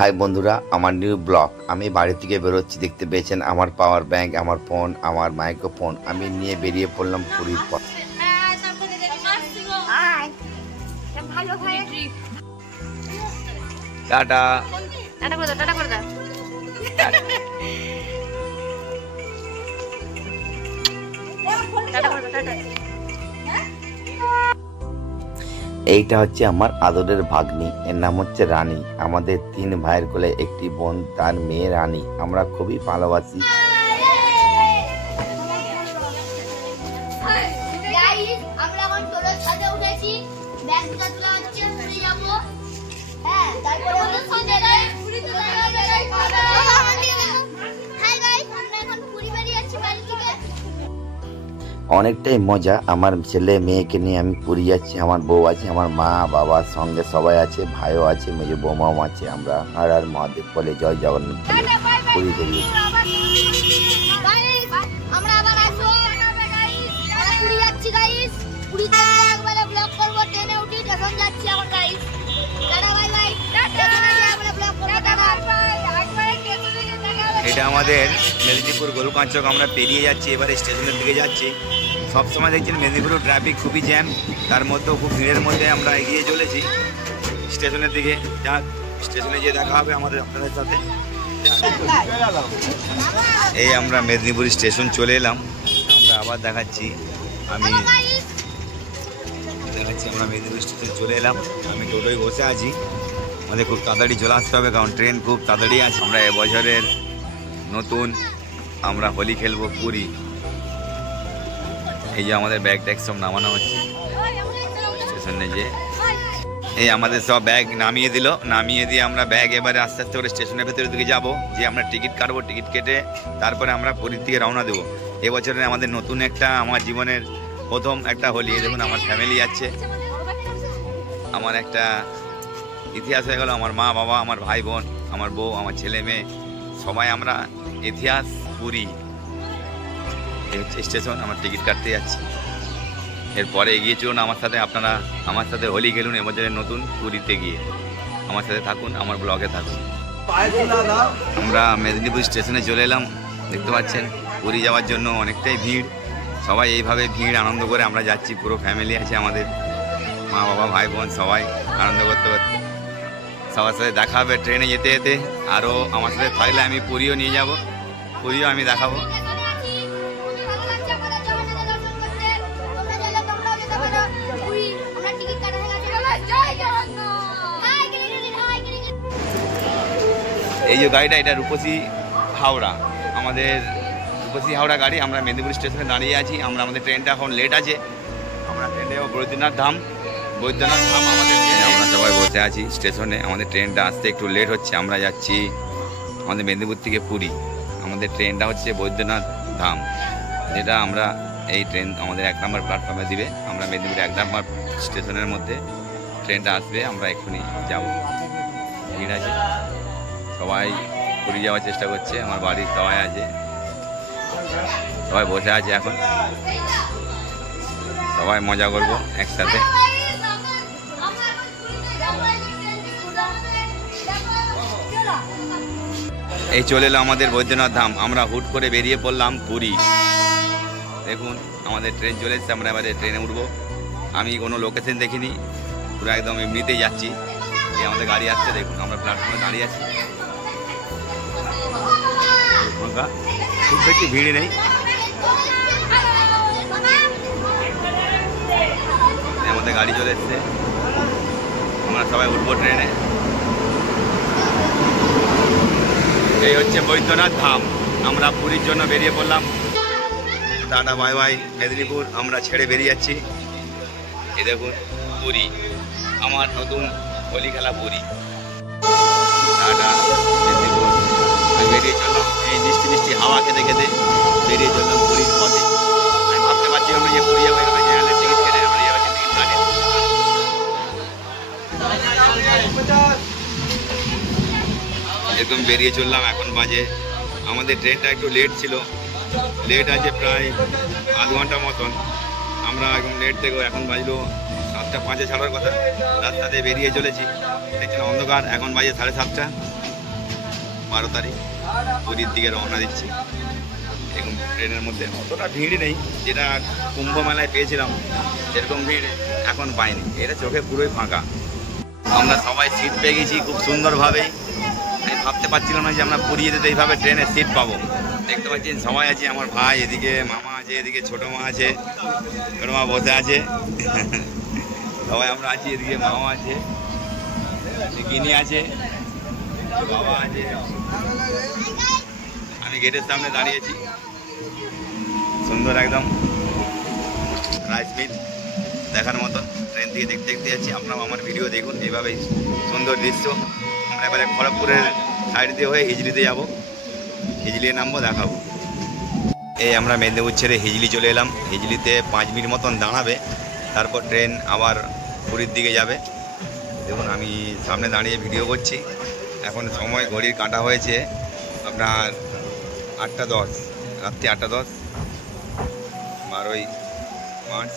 हाय बंधुरा आमार new blog आमी बाड़ी थेके बेरोচ্ছি देखते पेয়েছেন आमार पावर बैंक आमार फोन आमार माइक्रोफोन आमी निये बेरिये पड़लाम पुरीर पथ। टाटा टाटा করে দাও টাটা করে দাও। টাটা করে দাও টাটা। এইটা হচ্ছে আমার আদরের ভাগ্নি, এর নাম হচ্ছে রানী। আমাদের 3 ভাইয়ের কোলে একটি বোন, তার মেয়ে রানী। আমরা খুবই ভালোবাসি। আমরা এখন তোদের সাথে উঠেছি, ব্যাগ তুলা হচ্ছে, পুরী যাব। হ্যাঁ, তারপরে আমরা সাথে যাই পুরী তোলা যাই খাওয়া। হাই গাইস, আমরা এখন পুরী বাড়ি যাচ্ছি বাড়ি থেকে। অনেকটাই মজা। আমার ছেলে মেয়েকে নিয়ে আমি পুরী যাচ্ছি। আমার বউ আছে, আমার মা বাবার সঙ্গে সবাই আছে, ভাইও আছে, মেজো বৌমাও আছে। আমরা আর মহাদেব বলে জয় জগন্নাথ বলে পুরী বেরিয়েছি। আমরা আবার আসবো, আমরা পুরী যাচ্ছি গাইস। পুরীতে একবারে ব্লগ করব, ট্রেনে উঠি যখন যাচ্ছি এখন গাইস। Tata bye bye. স্টেশনে গিয়ে আমরা ব্লগ করব। Tata bye bye. একবারে স্টেশনে গিয়ে দেখা হবে। এটা আমাদের মেদিনীপুর গোলকাঞ্চক আমরা পেরিয়ে যাচ্ছি, এবারে স্টেশনের দিকে যাচ্ছি। সব সময় দেখছেন মেদিনীপুর ট্রাফিক খুবই জ্যাম, তার মধ্যেও খুব ভিড়ের মধ্যে আমরা এগিয়ে চলেছি স্টেশনের দিকে। যাক, স্টেশনে গিয়ে দেখা হবে আমাদের আপনাদের সাথে। এই আমরা মেদিনীপুর স্টেশন চলে এলাম। আমরা আবার দেখাচ্ছি আমরা মেদিনীপুর স্টেশন চলে এলাম। আমি টোটোয় বসে আছি। আমাদের খুব তাড়াতাড়ি চলে আসতে হবে, কারণ ট্রেন খুব তাড়াতাড়ি আছে। আমরা এবছরের নতুন আমরা হোলি খেলবো পুরী। এই যে আমাদের ব্যাগ ট্যাগ সব নামানো হচ্ছে স্টেশনে। যে এই আমাদের সব ব্যাগ নামিয়ে দিল, নামিয়ে দিয়ে আমরা ব্যাগ এবারে আস্তে আস্তে করে স্টেশনের ভেতরের দিকে যাব, যে আমরা টিকিট কাটবো। টিকিট কেটে তারপরে আমরা পুরীর দিকে রওনা দেবো। এবছরের আমাদের নতুন একটা, আমার জীবনের প্রথম একটা হোলি। দেখুন আমার ফ্যামিলি যাচ্ছে, আমার একটা ইতিহাস হয়ে গেল। আমার মা বাবা, আমার ভাই বোন, আমার বউ, আমার ছেলে মেয়ে, সবাই আমরা ইতিহাস পুরী। এই হচ্ছে স্টেশন, আমার টিকিট কাটতে যাচ্ছি। এরপরে এগিয়ে চলুন আমার সাথে, আপনারা আমার সাথে হোলি খেলুন এবছরের নতুন পুরীতে গিয়ে। আমার সাথে থাকুন, আমার ব্লগে থাকুন। আমরা মেদিনীপুর স্টেশনে চলে এলাম। দেখতে পাচ্ছেন পুরী যাওয়ার জন্য অনেকটাই ভিড়। সবাই এইভাবে ভিড় আনন্দ করে আমরা যাচ্ছি। পুরো ফ্যামিলি আছে আমাদের, মা বাবা ভাই বোন, সবাই আনন্দ করতে করতে। সবার সাথে দেখা হবে ট্রেনে যেতে যেতে। আরও আমার সাথে থাকলে আমি পুরীও নিয়ে যাব, পুরীও আমি দেখাবো। এই যে গাড়িটা, এটা রূপসী হাওড়া, আমাদের রূপসী হাওড়া গাড়ি। আমরা মেদিনীপুর স্টেশনে দাঁড়িয়ে আছি। আমাদের ট্রেনটা এখন লেট আছে। আমরা ট্রেনে বৈদ্যনাথ ধাম আমাদের। আমরা সবাই বসে আছি স্টেশনে। আমাদের ট্রেনটা আসতে একটু লেট হচ্ছে। আমরা যাচ্ছি আমাদের মেদিনীপুর থেকে পুরী। আমাদের ট্রেনটা হচ্ছে বৈদ্যনাথ ধাম, যেটা আমরা এই ট্রেন আমাদের 1 নম্বর প্ল্যাটফর্মে দিবে। আমরা মেদিনীপুর 1 নম্বর স্টেশনের মধ্যে ট্রেনটা আসবে, আমরা এক্ষুনি যাব। ভিড় আছে, সবাই পুরী যাওয়ার চেষ্টা করছে। আমার বাড়ির সবাই আছে, সবাই বসে আছে এখন। সবাই মজা করবো একসাথে। এই চলে এলো আমাদের বৈদ্যনাথ ধাম। আমরা হুট করে বেরিয়ে পড়লাম পুরী। দেখুন আমাদের ট্রেন চলে এসেছে, আমরা এবারে ট্রেনে উঠবো। আমি কোনো লোকেশন দেখিনি, পুরো একদম এমনিতেই যাচ্ছি। এই আমাদের গাড়ি আসছে, দেখুন আমরা প্ল্যাটফর্মে দাঁড়িয়ে আছি। খুব বেশি ভিড় নেই। আমাদের গাড়ি চলে এসছে, আমরা সবাই উঠবো ট্রেনে। এই হচ্ছে বৈদ্যনাথ ধাম। আমরা পুরীর জন্য বেরিয়ে পড়লাম। টাটা বাই বাই মেদিনীপুর, আমরা ছেড়ে বেরিয়ে যাচ্ছি। এই দেখুন পুরী, আমার নতুন হোলি খেলা পুরী। টাটা মেদিনীপুর। আমি বেরিয়ে চললাম, এই মিষ্টি মিষ্টি হাওয়া খেতে খেতে বেরিয়ে চললাম পুরীর পথে। আমি ভাবতে পারছি আমরা যে পুরী যাবো, এখানে জেনারেল টিকিট কেটে আমরা যাবো টিকিট কাটে। একদম বেরিয়ে চললাম। এখন বাজে, আমাদের ট্রেনটা একটু লেট ছিল, লেট আছে প্রায় আধ ঘন্টা মতন। আমরা একদম লেট থেকে এখন বাজলো 7টা 5-এ ছাড়ার কথা। রাস্তাতে বেরিয়ে চলেছি, দেখছেন অন্ধকার। এখন বাজে 7:30। 12 তারিখ পুরীর দিকে রওনা দিচ্ছি। এরকম ট্রেনের মধ্যে অতটা ভিড় নেই, যেটা কুম্ভ মেলায় পেয়েছিলাম সেরকম ভিড় এখন পাইনি। এটা চোখে পুরোই ফাঁকা। আমরা সবাই সিট পেয়ে গেছি খুব সুন্দরভাবে। আমি ভাবতে পারছিলাম না যে আমরা পুরী যেতে এইভাবে ট্রেনে সিট পাবো। দেখতে পাচ্ছেন সবাই আছে, আমার ভাই এদিকে, মামা আছে এদিকে, ছোটো মা আছে, ছোটো মা বসে আছে সবাই আমরা আছি। এদিকে মামা আছে, গিনি আছে, বাবা আছে। আমি গেটের সামনে দাঁড়িয়েছি, সুন্দর একদম রাইস মিল দেখার মতন। ট্রেন থেকে দেখতে দেখতে যাচ্ছি, আপনারাও আমার ভিডিও দেখুন। এইভাবেই সুন্দর দৃশ্য। আমরা এবারে খড়গপুরের সাইড দিয়ে হয়ে হিজলিতে যাব, হিজলি নামবো, দেখাবো। এই আমরা মেদিনীপুর ছেড়ে হিজলি চলে এলাম। হিজলিতে 5 মিনিট মতন দাঁড়াবে, তারপর ট্রেন আবার পুরীর দিকে যাবে। দেখুন আমি সামনে দাঁড়িয়ে ভিডিও করছি। এখন সময় ঘড়ির কাটা হয়েছে আপনার 8:10, রাত্রি 8:10, 12ই মার্চ।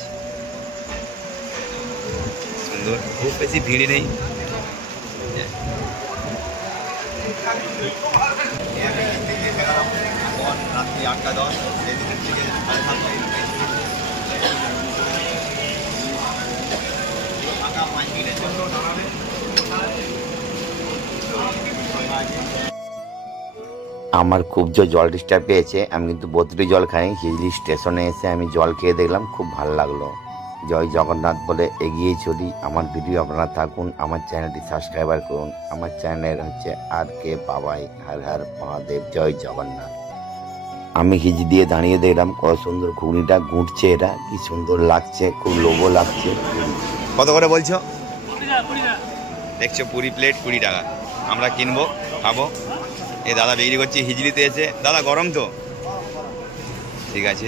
সুন্দর, খুব বেশি ভিড় নেই। এখন রাত্রি 8:10, সেদিনের থেকে 7:30 ফাঁকা 5 মিনিটের জন্য দাঁড়াবে। আমার খুব জল ডিস্টার্ব পেয়েছে, আমি কিন্তু বোতলে জল খাই। হিজলি স্টেশনে এসে আমি জল খেয়ে দেখলাম, খুব ভালো লাগলো। জয় জগন্নাথ বলে এগিয়ে চলি। আমার ভিডিও আপনারা থাকুন, আমার চ্যানেলটি সাবস্ক্রাইবার করুন। আমার চ্যানেল হচ্ছে RK বাবাই, হর হর মহাদেব, জয় জগন্নাথ। আমি হিজলি দিয়ে দাঁড়িয়ে দেখলাম কত সুন্দর ঘুগনিটা ঘুরছে। এটা কি সুন্দর লাগছে, খুব লোভও লাগছে। কত করে বলছো? দেখছো পুরি প্লেট 20 টাকা। আমরা কিনবো, খাবো। এই দাদা বিক্রি করছি হিজলিতে এসে। দাদা গরম তো? ঠিক আছে,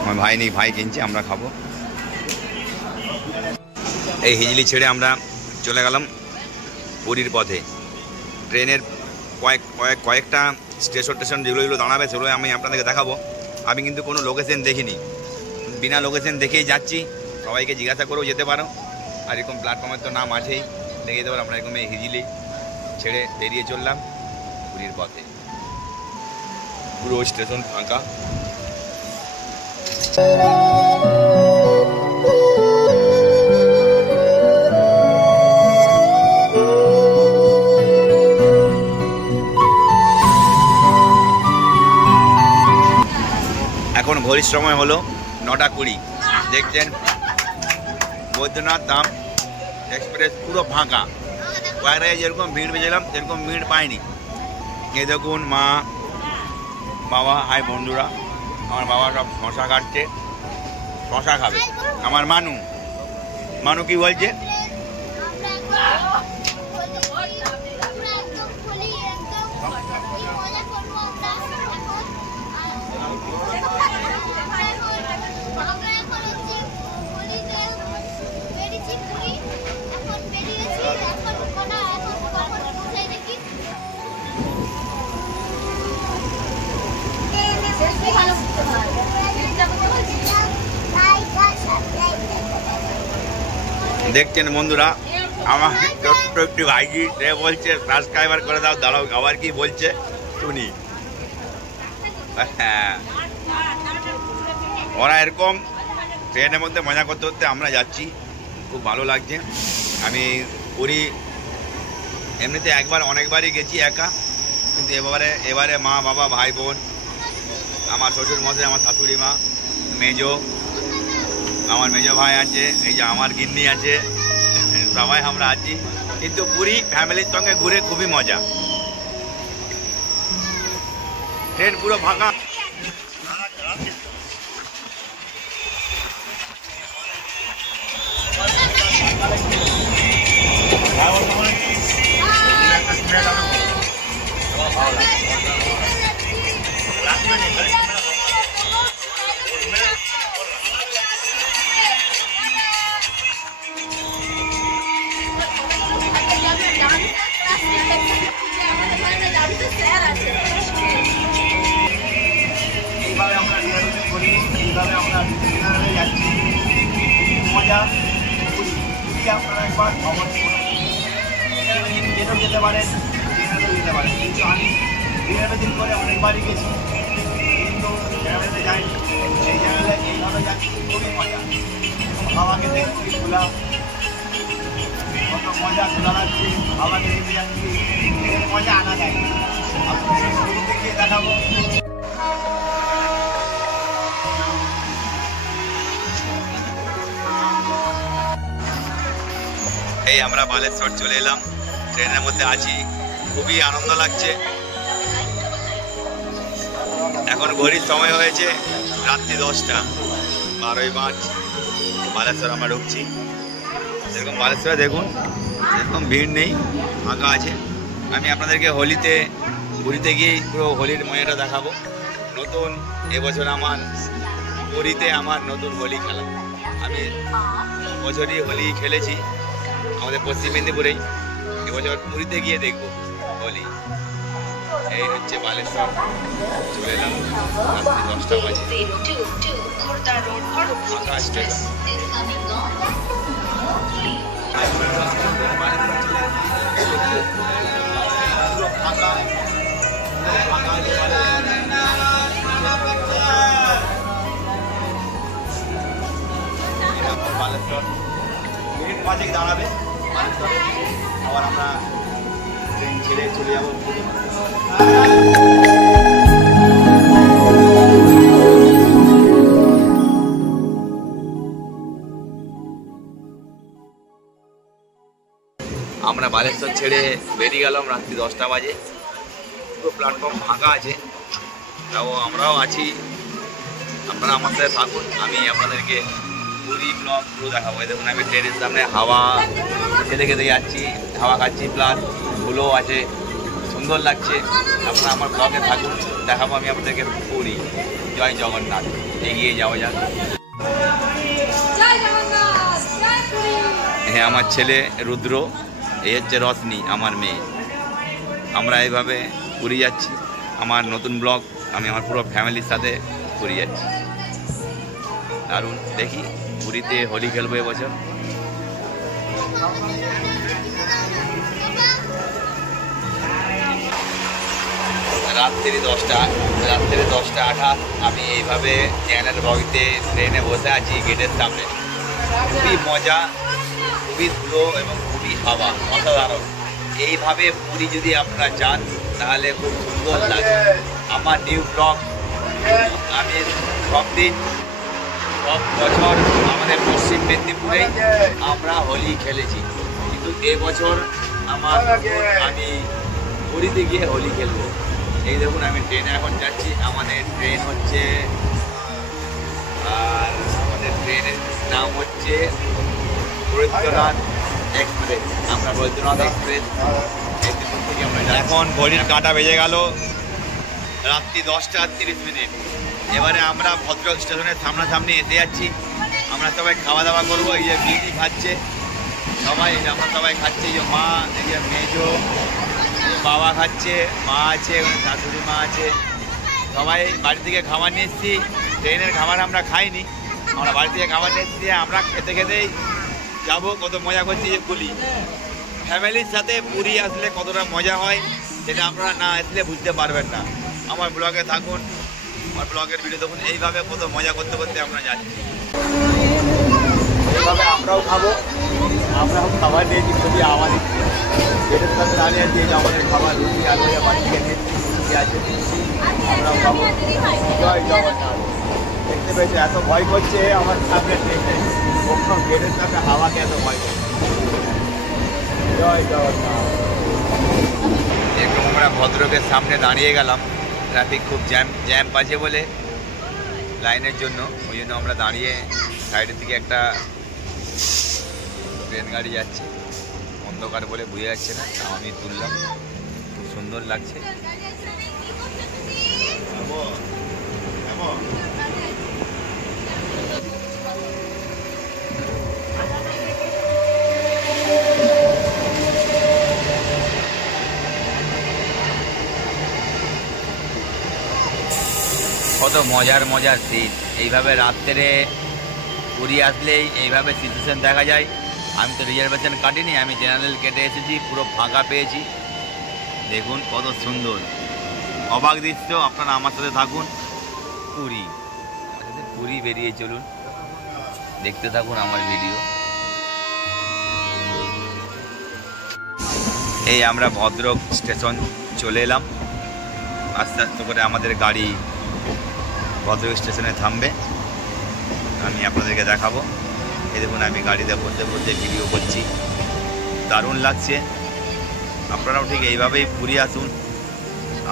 আমার ভাই নেই, ভাই কিনছে, আমরা খাবো। এই হিজলি ছেড়ে আমরা চলে গেলাম পুরীর পথে। ট্রেনের কয়েকটা স্টেশন যেগুলো দাঁড়াবে সেগুলো আমি আপনাদেরকে দেখাবো। আমি কিন্তু কোনো লোকেশন দেখিনি, বিনা লোকেশন দেখেই যাচ্ছি। সবাইকে জিজ্ঞাসা করেও যেতে পারো। আর এরকম প্ল্যাটফর্মের তো নাম আছেই, দেখে যেতে পারো। আমরা এরকম এই হিজলি ছেড়ে বেরিয়ে চললাম পুরীর পথে। পুরো স্টেশন ফাঁকা। এখন ঘড়ির সময় হলো 9:20। দেখছেন বৈদ্যনাথ ধাম এক্সপ্রেস পুরো ফাঁকা। বাইরে যেরকম ভিড় পেয়েছিলাম সেরকম ভিড় পাইনি। এই দেখুন মা, বাবা, হাই বন্ধুরা। আমার বাবা সব শশা কাটছে, শশা খাবে। আমার মানু কি বলছে? দেখছেন বন্ধুরা, আমার ছোট্ট একটি ভাইজি, সে বলছে সাবস্ক্রাইবার করে দাও। দাঁড়াও, আবার কি বলছে শুনি। ওরা এরকম ট্রেনের মধ্যে মজা করতে করতে আমরা যাচ্ছি, খুব ভালো লাগছে। আমি পুরী এমনিতে অনেকবারই গেছি একা, কিন্তু এবারে মা, বাবা, ভাই, বোন, আমার শ্বশুর মশাই, আমার শাশুড়ি মা, আমার মেজো ভাই আছে, এই যে আমার গিন্নি আছে, সবাই আমরা আছি। কিন্তু পুরী ফ্যামিলির সঙ্গে ঘুরে খুবই মজা। ট্রেন পুরো ফাঁকা। মজা আপনারা একবার এখানে যদি ট্রেনেও যেতে পারেন, ট্রেনেও যেতে পারেন। কিন্তু আমি ট্রেনের দিন করে অনেকবারই গেছি, কিন্তু ট্রাভেলে যাই, সেই জায়গায় এইভাবে যাচ্ছি, খুবই মজা। হাওয়াকে দেখছি খোলা, কত মজা খোলা লাগছে, হাওয়াকে দেখে যাচ্ছি, এর মজা আনা যায়। আপনাদের পুরীতে গিয়ে দেখাবো। এই আমরা বালেশ্বর চলে এলাম, ট্রেনের মধ্যে আছি, খুবই আনন্দ লাগছে। এখন ঘড়ির সময় হয়েছে রাত্রি 10টা, 12ই মার্চ। বালেশ্বর আমরা ঢুকছি। যেরকম বালেশ্বরে দেখুন এরকম ভিড় নেই, ফাঁকা আছে। আমি আপনাদেরকে হোলিতে পুরীতে গিয়েই পুরো হোলির মজাটা দেখাবো। নতুন এবছর আমার পুরীতে আমার নতুন হোলি খেলা। আমি বছরই হোলি খেলেছি আমাদের পশ্চিম মেদিনীপুরেই, এবছর পুরীতে গিয়ে দেখবো হোলি। এই হচ্ছে বালেশ্বর, চলে এলাম রাত্রি 10টা বাজে। ফাঁকা স্টেশন। বালেশ্বর মিনিট 5 দাঁড়াবে বালেশ্বরে, আবার আমরা ট্রেন ছেড়ে চলে যাবো পুরী। আমরা বালেশ্বর ছেড়ে বেরিয়ে গেলাম রাত্রি 10টা বাজে। পুরো প্ল্যাটফর্ম ফাঁকা আছে, তাও আমরাও আছি। আপনারা আমার সাথে থাকুন, আমি আপনাদেরকে পুরী ব্লগ পুরো দেখাবো। দেখুন আমি ট্রেনের সামনে হাওয়া খেতে খেতে যাচ্ছি, হাওয়া খাচ্ছি, প্লাস ফুলও আছে, সুন্দর লাগছে। আপনারা আমার ব্লগে থাকুন, দেখাবো আমি আপনাদেরকে পুরী। জয় জগন্নাথ, এগিয়ে যাওয়া যাক। হ্যাঁ, আমার ছেলে রুদ্র, এই হচ্ছে রশ্মি আমার মেয়ে। আমরা এইভাবে পুরী যাচ্ছি, আমার নতুন ব্লগ। আমি আমার পুরো ফ্যামিলির সাথে পুরী যাচ্ছি। দারুণ, দেখি পুরীতে হোলি খেলবো এবছর। রাত্রি 10টা 28। আমি এইভাবে চ্যানেল বগিতে ট্রেনে বসে আছি গেটের সামনে। খুবই মজা, খুবই ধুলো এবং খুবই হাওয়া, অসাধারণ। এইভাবে পুরী যদি আপনারা যান তাহলে খুব সুন্দর লাগে। আমার নিউ ব্লগ, আমি সব বছর আমাদের পশ্চিম মেদিনীপুরেই আমরা হোলি খেলেছি, কিন্তু এবছর আমি পুরীতে গিয়ে হোলি খেলবো। এই দেখুন আমি ট্রেনে এখন যাচ্ছি। আমাদের ট্রেন হচ্ছে, আর আমাদের ট্রেনের নাম হচ্ছে বৈদ্যনাথ এক্সপ্রেস। আমরা বৈদ্যনাথ এক্সপ্রেস থেকে আমরা এখন ঘড়ির কাঁটা বেজে গেল রাত্রি 10টা 30। এবারে আমরা ভদ্রক স্টেশনের সামনাসামনি এসে যাচ্ছি। আমরা সবাই খাওয়া দাওয়া করবো। এই যে বিড়ি খাচ্ছে সবাই, আমরা সবাই খাচ্ছি। এই যে মা, এই যে মেজো, বাবা খাচ্ছে, মা আছে, শাশুড়ি মা আছে, সবাই বাড়ি থেকে খাবার নিয়ে এসেছি। ট্রেনের খাবার আমরা খাইনি, আমরা বাড়ি থেকে খাবার নিয়ে এসেছি। আমরা খেতে খেতেই যাবো। কত মজা করছি যে বলি, ফ্যামিলির সাথে পুরী আসলে কতটা মজা হয় সেটা আপনারা না আসলে বুঝতে পারবেন না। আমার ব্লগে থাকুন, আমার ব্লগের ভিডিও দেখুন। এইভাবে কত মজা করতে করতে আমরা যাচ্ছি। এইভাবে আমরাও খাবো, আমরাও খাবার নিয়েছি। খুবই আওয়াজ গেটের সাথে দাঁড়িয়ে আছি। আমাদের খাবার রুটি আলু বাড়ি থেকে নিয়েছি আছে, আমরাও খাবো। জয় জগন্নাথ। দেখতে পেয়েছে এত ভয় করছে আমার সামনে ট্রেনে, কখনো গেটের সামনে হাওয়াকে এত ভয় করছে। জয় জগন্নাথ। এরকম আমরা ভদ্রকের সামনে দাঁড়িয়ে গেলাম। ট্রাফিক খুব জ্যাম আছে বলে লাইনের জন্য, ওই জন্য আমরা দাঁড়িয়ে সাইডের দিকে একটা ট্রেন গাড়ি যাচ্ছে, অন্ধকার বলে বুঝে যাচ্ছে না, তাও আমি তুললাম। খুব সুন্দর লাগছে। কত মজার সিন। এইভাবে রাত্রে পুরী আসলেই এইভাবে সিচুয়েশন দেখা যায়। আমি তো রিজার্ভেশন কাটিনি, আমি জেনারেল কেটে এসেছি, পুরো ফাঁকা পেয়েছি। দেখুন কত সুন্দর অবাক দৃশ্য, আপনারা আমার সাথে থাকুন। পুরী, পুরী বেরিয়ে চলুন, দেখতে থাকুন আমার ভিডিও। এই আমরা ভদ্রক স্টেশন চলে এলাম। আস্তে আস্তে করে আমাদের গাড়ি ভদ্রক স্টেশনে থামবে, আমি আপনাদেরকে দেখাবো। এই দেখুন আমি গাড়িতে বলতে বলতে ভিডিও করছি, দারুণ লাগছে। আপনারাও ঠিক এইভাবেই পুরী আসুন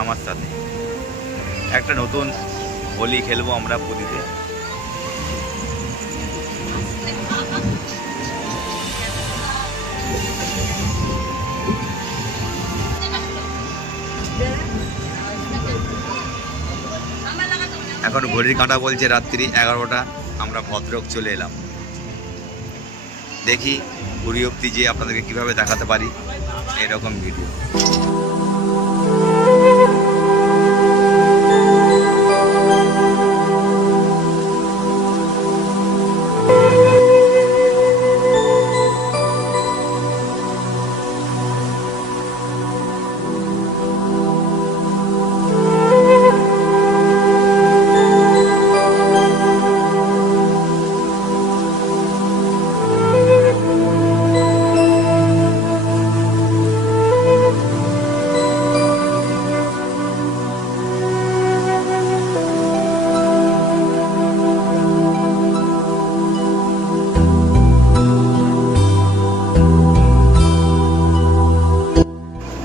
আমার সাথে, একটা নতুন হোলি খেলবো আমরা পুরীতে। এখন ঘড়ির কাঁটা বলছে রাত্রি 11টা, আমরা ভদ্রক চলে এলাম। দেখি পুরী অব্দি যে আপনাদেরকে কিভাবে দেখাতে পারি এরকম ভিডিও।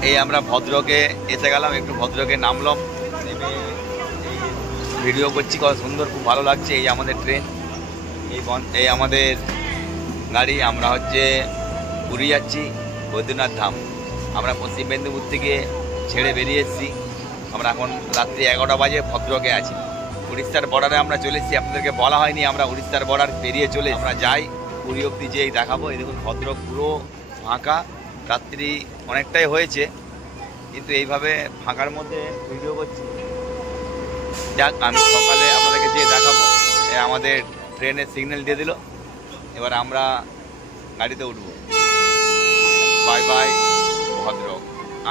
এই আমরা ভদ্রকে এসে গেলাম, একটু ভদ্রকে নামলাম, নেমে ভিডিও করছি, কত সুন্দর, খুব ভালো লাগছে। এই আমাদের ট্রেন, এই আমাদের গাড়ি, আমরা হচ্ছে পুরী যাচ্ছি, বৈদ্যনাথ ধাম। আমরা পশ্চিম মেদিনীপুর থেকে ছেড়ে বেরিয়ে এসেছি, আমরা এখন রাত্রি 11টা বাজে ভদ্রকে আছি। উড়িষ্যার বর্ডারে আমরা চলে এসেছি, আপনাদেরকে বলা হয়নি, আমরা উড়িষ্যার বর্ডার পেরিয়ে চলে আমরা যাই পুরী অব্দি যেই দেখাবো। এই দেখুন ভদ্রক পুরো ফাঁকা, রাত্রি অনেকটাই হয়েছে, কিন্তু এইভাবে ফাঁকার মধ্যে ভিডিও করছি। যাক, আমি সকালে আপনাদেরকে যেয়ে দেখাবো। আমাদের ট্রেনের সিগন্যাল দিয়ে দিল, এবার আমরা গাড়িতে উঠবো। Bye bye Bhadrak.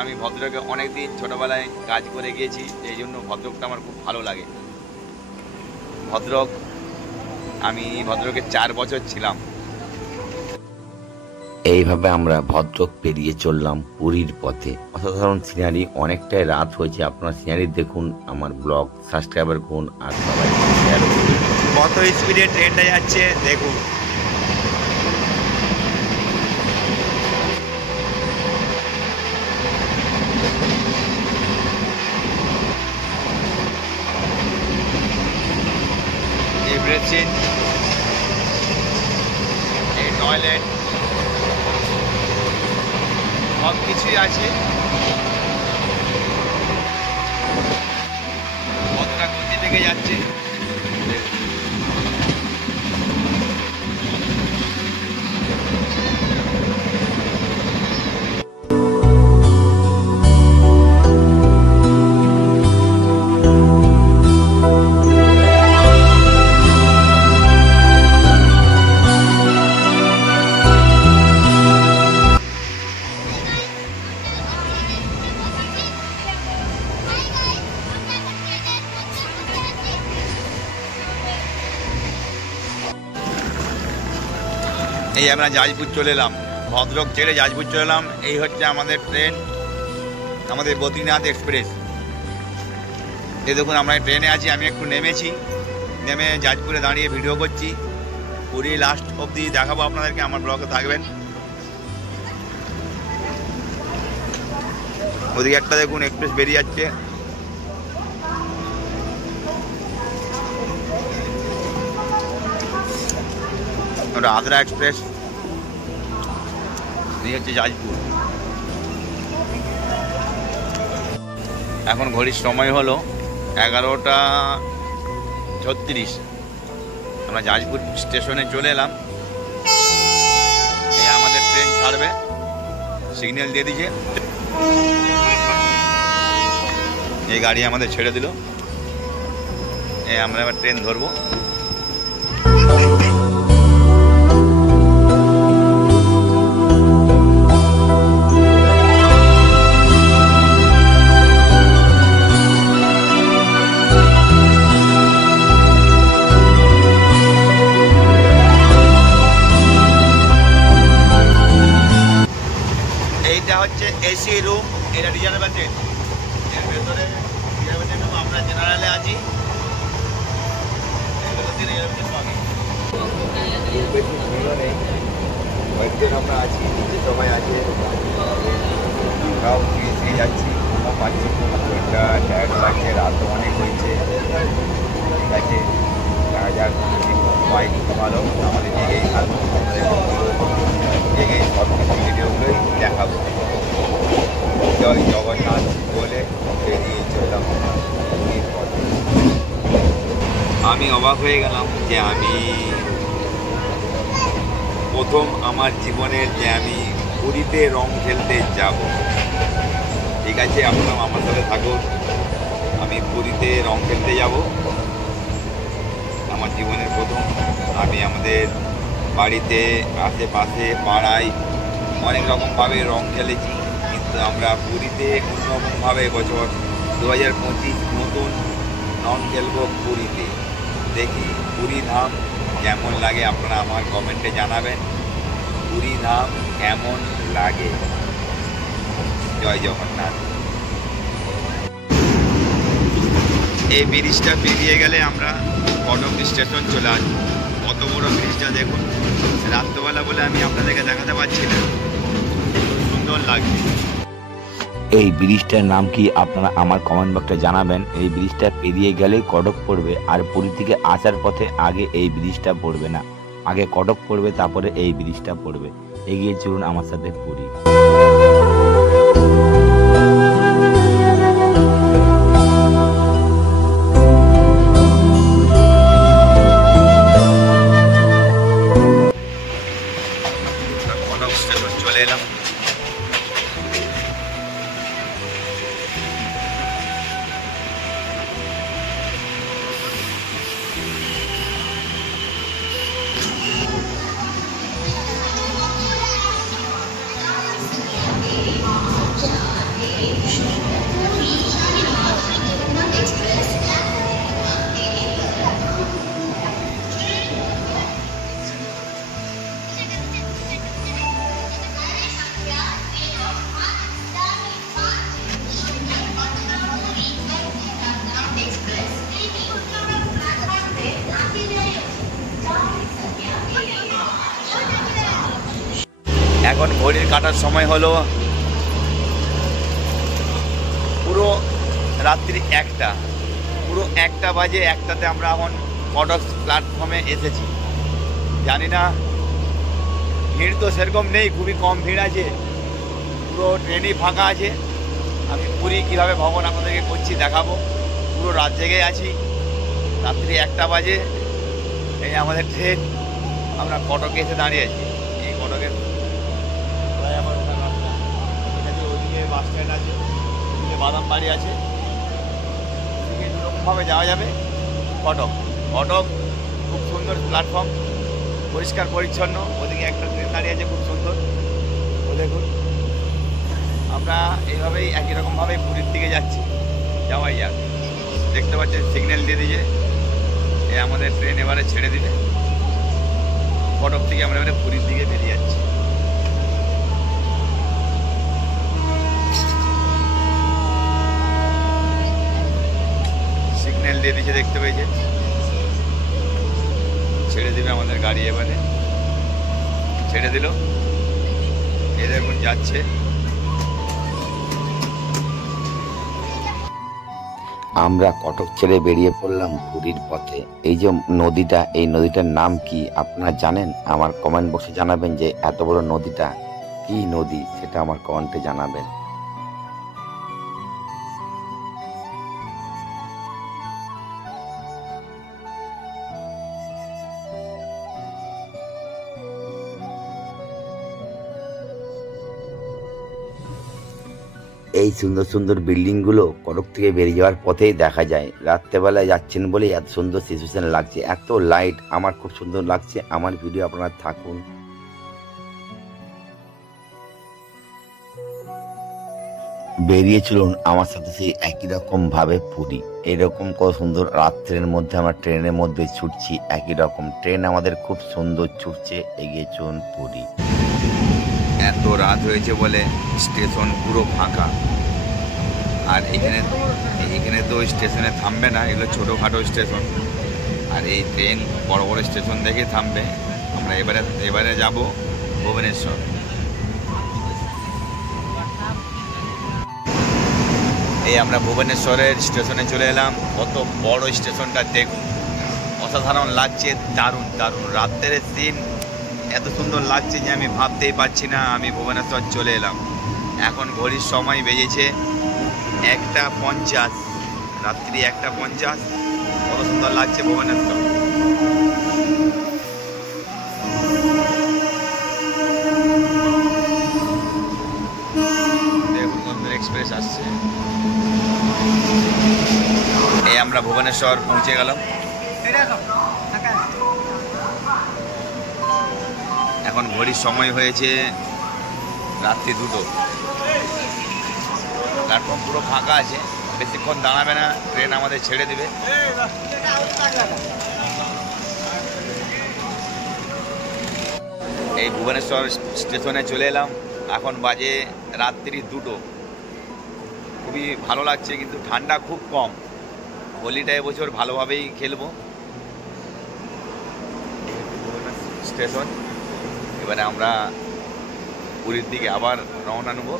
আমি ভদ্রকে অনেক দিন ছোটোবেলায় কাজ করে গিয়েছি, এই জন্য ভদ্রকটা আমার খুব ভালো লাগে। ভদ্রক, আমি ভদ্রকে 4 বছর ছিলাম। এইভাবে আমরা ভদ্রক পেরিয়ে চললাম পুরীর পথে। অসাধারণ সিনারি, অনেকটাই রাত হয়েছে। আপনারা সিনারি দেখুন, আমার ব্লগ সাবস্ক্রাইবার করুন আর সবাই শেয়ার করুন। কত স্পিডে ট্রেনটা যাচ্ছে দেখুন। এই ব্রেসিন, এই টয়লেট, সব কিছুই আছে। কতটা গতি থেকে যাচ্ছে এই আমরা জাজপুর চলে এলাম, ভদ্রক ছেড়ে জাজপুর চলে এলাম। এই হচ্ছে আমাদের ট্রেন, আমাদের বদ্রীনাথ এক্সপ্রেস। এই দেখুন আমরা ট্রেনে আছি, আমি একটু নেমেছি, নেমে জাজপুরে দাঁড়িয়ে ভিডিও করছি। পুরী লাস্ট অবধি দেখাবো আপনাদেরকে, আমার ব্লগে থাকবেন। ওদিকে একটা দেখুন এক্সপ্রেস বেরিয়ে যাচ্ছে, ওটা আদ্রা এক্সপ্রেস। এই হচ্ছে জাজপুর। এখন ঘড়ির সময় হলো 11:36। আমরা জাজপুর স্টেশনে চলে এলাম। এই আমাদের ট্রেন ছাড়বে, সিগন্যাল দিয়ে দিয়েছে। এই গাড়ি আমাদের ছেড়ে দিল, এই আমরা এবার ট্রেন ধরবো। এইটা হচ্ছে এসি রুম, এটা রিজার্ভেশন। এর ভেতরে রিজার্ভেশন রুম, আমরা জেনারেলে আছি। কয়েকজন আমরা আছি, নিচে সবাই আছে, আমরাও ফিরে যাচ্ছি। আমরা পাচ্ছি একটা টায়ার্ড লাগছে, রাত অনেক হয়েছে, ঠিক আছে। দেখা যাক বাইক ভালো, আমাদের জেগেই থাকবো, জেগেই সব কিছু ভিডিওগুলোই দেখাবো। জয় জগন্নাথ বলে বেরিয়ে চললাম। আমি অবাক হয়ে গেলাম যে আমি প্রথম আমার জীবনের যে আমি পুরীতে রং খেলতে যাব। ঠিক আছে, আপনারা আমার সাথে থাকুন। আমি পুরীতে রং খেলতে যাব, আমার জীবনের প্রথম। আমি আমাদের বাড়িতে আশেপাশে পাড়ায় অনেক রকমভাবে রং খেলেছি, কিন্তু আমরা পুরীতে অন্যরকমভাবে বছর 2025 নতুন রং খেলবো পুরীতে। দেখি পুরী ধাম কেমন লাগে, আপনারা আমার কমেন্টে জানাবেন পুরী ধাম কেমন লাগে। জয় জগন্নাথ। এই ব্রিজটা পেরিয়ে গেলে আমরা কটক স্টেশন চলে আসবো। কত বড় ব্রিজটা দেখুন, রাত্রবেলা বলে আমি আপনাদেরকে দেখাতে পারছি না, সুন্দর লাগছে। এই ব্রিজটার নাম কি আপনারা আমার কমেন্ট বক্সে জানাবেন। এই ব্রিজটা পেরিয়ে গেলেই কটক পড়বে, আর পুরী থেকে আসার পথে আগে এই ব্রিজটা পড়বে না, আগে কটক পড়বে, তারপরে এই ব্রিজটা পড়বে। এগিয়ে চলুন আমার সাথে পুরী। কটক স্টেশন চলে এলাম। এখন ঘড়ির কাটার সময় হলো পুরো রাত্রি 1টা, পুরো 1টা বাজে। 1টাতে আমরা এখন কটক প্ল্যাটফর্মে এসেছি। জানি না, ভিড় তো সেরকম নেই, খুবই কম ভিড় আছে, পুরো ট্রেনই ফাঁকা আছে। আমি পুরী কীভাবে ভ্রমণ আপনাদেরকে করছি দেখাবো। পুরো রাত জেগে আছি, রাত্রি 1টা বাজে, এই আমাদের ট্রেন। আমরা কটকে এসে দাঁড়িয়ে আছি। এই কটকের আমার রাস্তা, ওদিকে বাস স্ট্যান্ড আছে, ওদিকে বাদাম বাড়ি আছে, ওদিকে দুরকমভাবে যাওয়া যাবে। কটক কটক খুব সুন্দর প্ল্যাটফর্ম, পরিষ্কার পরিচ্ছন্ন। ওদিকে একটা ট্রেন দাঁড়িয়ে আছে খুব সুন্দর, ও দেখুন। আমরা এইভাবেই একই রকমভাবে পুরীর দিকে যাচ্ছি, যাওয়াই যাক। দেখতে পাচ্ছেন সিগন্যাল দিয়ে দিয়েছে, এ আমাদের ট্রেন এবারে ছেড়ে দিলে কটক থেকে আমরা এবারে পুরীর দিকে বেরিয়ে যাচ্ছি। সিগন্যাল দিয়ে দিয়েছে, দেখতে পেয়েছে, ছেড়ে দিবে আমাদের গাড়ি। এবারে ছেড়ে দিল, এই দেখুন যাচ্ছে। আমরা কটক ছেড়ে বেরিয়ে পড়লাম পুরীর পথে। এই যে নদীটা, এই নদীটার নাম কি আপনারা জানেন? আমার কমেন্ট বক্সে জানাবেন যে এত বড় নদীটা কি নদী, সেটা আমার কমেন্টে জানাবেন। এই সুন্দর সুন্দর বিল্ডিংগুলো কটক থেকে বেরিয়ে যাওয়ার পথেই দেখা যায়। রাত্রেবেলায় যাচ্ছেন বলেই এত সুন্দর সিচুয়েশন লাগছে, এত লাইট, আমার খুব সুন্দর লাগছে। আমার ভিডিও আপনারা থাকুন। বেরিয়ে চলুন আমার সাথে সেই একই রকম ভাবে পুরী। এরকম কত সুন্দর রাত্রের মধ্যে আমরা ট্রেনের মধ্যে ছুটছি, একই রকম ট্রেন আমাদের খুব সুন্দর ছুটছে। এগিয়ে চলুন পুরী। এত তো রাত হয়েছে বলে স্টেশন পুরো ফাঁকা। আর এখানে তো স্টেশনে থামবে না, এগুলো ছোটোখাটো স্টেশন। আর এই ট্রেন বড় বড় স্টেশন দেখে থামবে। আমরা এবারে যাব ভুবনেশ্বর। এই আমরা ভুবনেশ্বরের স্টেশনে চলে এলাম। কত বড় স্টেশনটা দেখুন, অসাধারণ লাগছে, দারুণ দারুণ। রাত্রের সিন এত সুন্দর লাগছে যে আমি ভাবতেই পারছি না আমি ভুবনেশ্বর চলে এলাম। এখন ঘড়ির সময় বেজেছে 1:50, রাত্রি 1:50। কত সুন্দর লাগছে ভুবনেশ্বর। দেখুন বন্ধুরা, এক্সপ্রেস আসছে। এই আমরা ভুবনেশ্বর পৌঁছে গেলাম। এখন ঘড়ির সময় হয়েছে রাত্রি 2টো। প্ল্যাটফর্ম পুরো ফাঁকা আছে, বেশিক্ষণ দাঁড়াবে না, ট্রেন আমাদের ছেড়ে দেবে। এই ভুবনেশ্বর স্টেশনে চলে এলাম। এখন বাজে রাত্রি 2টো। খুবই ভালো লাগছে, কিন্তু ঠান্ডা খুব কম। হোলিটা এবছর ভালোভাবেই খেলবো। স্টেশন, এবারে আমরা পুরীর দিকে আবার রওনা নেব।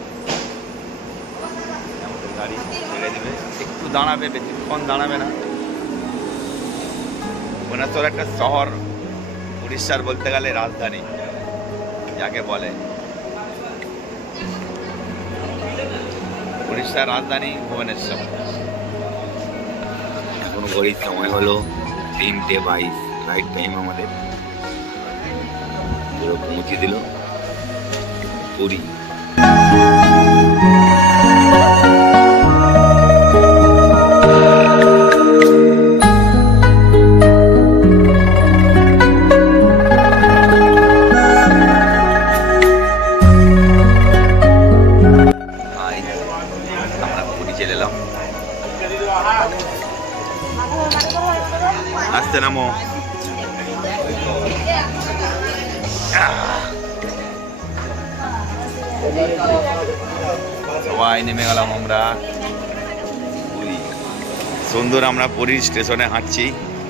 আমাদের গাড়ি ছেড়ে দেবে, একটু দাঁড়াবে, বেশিক্ষণ দাঁড়াবে না। ভুবনেশ্বর একটা শহর, উড়িষ্যার বলতে গেলে রাজধানী যাকে বলে। উড়িষ্যার রাজধানী ভুবনেশ্বর। এখন ঘড়ির সময় হলো 3:22, রাইট টাইম আমাদের। পৌঁছে দিল পুরী। আমরা পুরী চলে এলাম। আসতে নামো। সবাই নেমে গেলাম আমরা পুরী। সুন্দর, আমরা পুরী স্টেশনে হাঁটছি।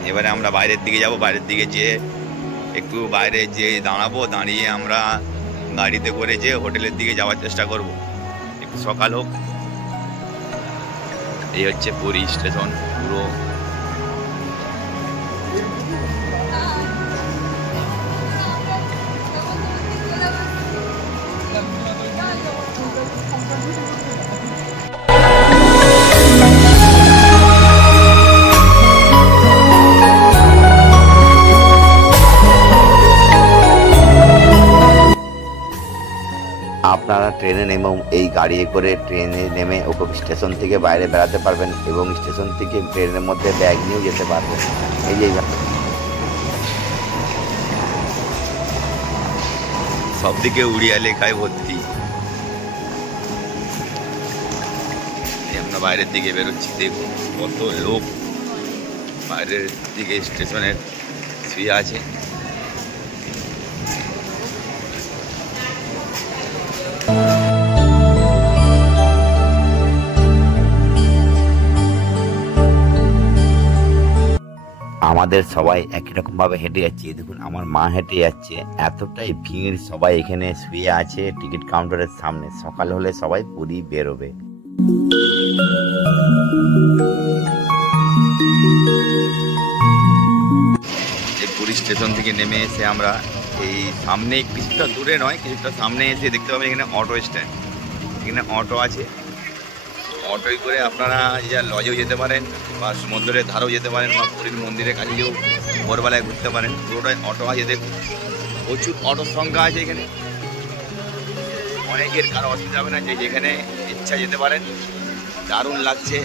এবারে আমরা বাইরের দিকে যাব। বাইরের দিকে যেয়ে একটু বাইরে যেয়ে দাঁড়াবো, দাঁড়িয়ে আমরা গাড়িতে করে যেয়ে হোটেলের দিকে যাওয়ার চেষ্টা করব। একটু সকাল হোক। এই হচ্ছে পুরী স্টেশন পুরো। আপনারা ট্রেনে নেমে এই গাড়ি করে ট্রেনে নেমে ওকে স্টেশন থেকে বাইরে বেড়াতে পারবেন এবং স্টেশন থেকে ট্রেনের মধ্যে ব্যাগ নিয়েও যেতে পারবেন। এই যে সব দিকে উড়িয়া লেখায় ভর্তি। আমরা বাইরের দিকে বেরোচ্ছি, দেখুন কত লোক বাইরের দিকে স্টেশনের শুয়ে আছে। আমাদের সবাই একই রকম ভাবে হেঁটে যাচ্ছে। দেখুন আমার মা হেঁটে যাচ্ছে। এতটাই ভিড়, সবাই এখানে শুয়ে আছে টিকিট কাউন্টারের সামনে। সকাল হলে সবাই পুরী বেরোবে। এই পুরী স্টেশন থেকে নেমে এসে আমরা এই সামনে কিছুটা দূরে নয়, কিছুটা সামনে এসে দেখতে পাবেন এখানে অটো স্ট্যান্ড। এখানে অটো আছে, অটোয় করে আপনারা যা লজেও যেতে পারেন বা সমুদ্রের ধারেও যেতে পারেন বা পুরীর মন্দিরের কাছেও ভোরবেলায় ঘুরতে পারেন। পুরোটাই অটো আছে। দেখুন প্রচুর অটোর সংখ্যা আছে এখানে। অনেকের কারো অসুবিধা হবে না, যে যেখানে ইচ্ছা যেতে পারেন। দারুণ লাগছে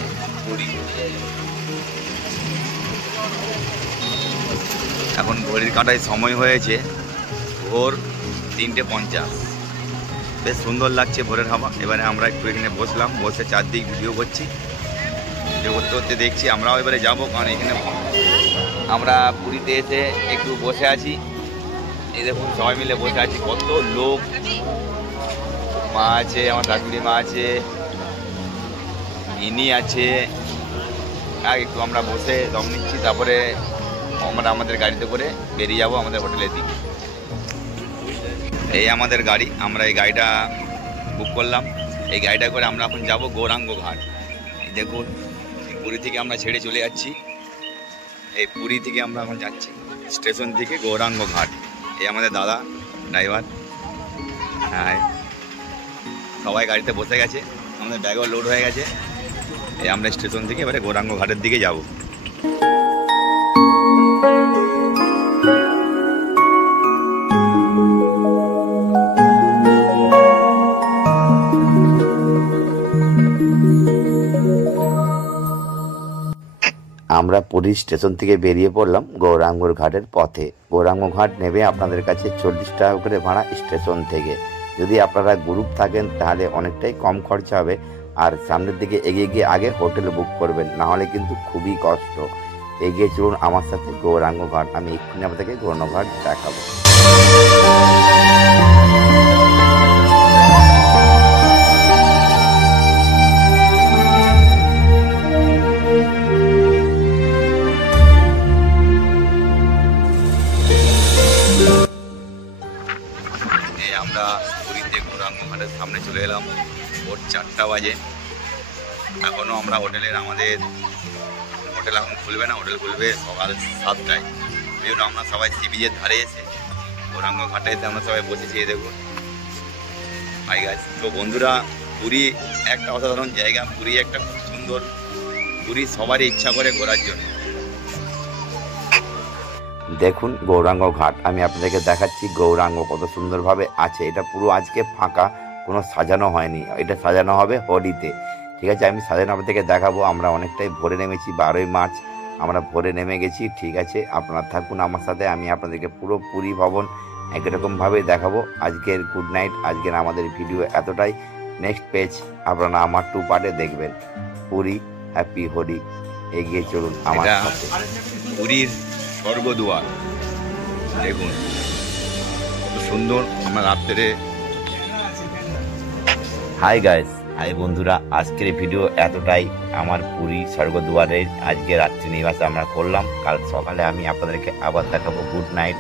পুরী। এখন ঘড়ির কাঁটায় সময় হয়েছে ভোর 3:50। বেশ সুন্দর লাগছে ভোরের হাওয়া। এবারে আমরা একটু এখানে বসলাম, বসে চারদিক ভিডিও করছি। ভিডিও করতে করতে দেখছি আমরাও এবারে যাবো, কারণ এখানে আমরা পুরীতে এসে একটু বসে আছি। এই দেখুন সবাই মিলে বসে আছি, কত লোক মা আছে, আমার শাশুড়ি মা আছে, ইনি আছে। একটু আমরা বসে দম নিচ্ছি, তারপরে আমরা আমাদের গাড়িতে করে বেরিয়ে যাবো আমাদের হোটেলের দিকে। এই আমাদের গাড়ি, আমরা এই গাড়িটা বুক করলাম। এই গাড়িটা করে আমরা এখন যাব গৌরাঙ্গ ঘাট। এই দেখুন, পুরী থেকে আমরা ছেড়ে চলে যাচ্ছি। এই পুরী থেকে আমরা এখন যাচ্ছি স্টেশন থেকে গৌরাঙ্গ ঘাট। এই আমাদের দাদা ড্রাইভার। হ্যাঁ, সবাই গাড়িতে বসে গেছে, আমাদের ব্যাগও লোড হয়ে গেছে। এই আমরা স্টেশন থেকে এবারে গৌরাঙ্গ ঘাটের দিকে যাব। আমরা পুরী স্টেশন থেকে বেরিয়ে পড়লাম গৌরাঙ্গ ঘাটের পথে। গৌরাঙ্গ ঘাট নেবে আপনাদের কাছে 40 টাকা করে ভাড়া স্টেশন থেকে। যদি আপনারা গ্রুপ থাকেন তাহলে অনেকটাই কম খরচা হবে। আর সামনের দিকে এগিয়ে গিয়ে আগে হোটেল বুক করবেন, না হলে কিন্তু খুবই কষ্ট। এগিয়ে চলুন আমার সাথে গৌরাঙ্গ ঘাট। আমি এক্ষুনি আপনাদেরকে গৌরাঙ্গ ঘাট দেখাবো। আমরা পুরীতে গৌরাঙ্গ ঘাটের সামনে চলে এলাম। ভোর 4টা বাজে। এখনও আমরা আমাদের হোটেল এখন খুলবে না, হোটেল খুলবে সকাল 7টায়। এই জন্য আমরা সবাই সি বিচের ধারে এসে গৌরাঙ্গ ঘাটে এসে আমরা সবাই বসেছি। দেখুন হাই গাছ। তো বন্ধুরা, পুরী একটা অসাধারণ জায়গা, পুরী একটা খুব সুন্দর, পুরী সবারই ইচ্ছা করে ঘোরার জন্য। দেখুন গৌরাঙ্গ ঘাট, আমি আপনাদেরকে দেখাচ্ছি গৌরাঙ্গ কত সুন্দরভাবে আছে। এটা পুরো আজকে ফাঁকা, কোনো সাজানো হয়নি। এটা সাজানো হবে হোলিতে, ঠিক আছে? আমি সাজানো আপনাদেরকে দেখাবো। আমরা অনেকটাই ভোরে নেমেছি, 12ই মার্চ আমরা ভোরে নেমে গেছি, ঠিক আছে? আপনারা থাকুন আমার সাথে, আমি আপনাদেরকে পুরো পুরী ভবন একরকমভাবে দেখাবো। আজকের গুড নাইট, আজকের আমাদের ভিডিও এতটাই। নেক্সট পেজ আপনারা আমার 2 পার্টে দেখবেন। পুরী হ্যাপি হোলি। এগিয়ে চলুন আমার সাথে। পুরীর স্বর্গদুয়ার দেখুন কত সুন্দর। আমরা রাত্রে হাই গাইস, হাই বন্ধুরা, আজকের ভিডিও এতটাই। আমার পুরী স্বর্গদুয়ারের আজকে রাত্রি নিবাস আমরা করলাম। কাল সকালে আমি আপনাদেরকে আবার দেখাবো। Good night.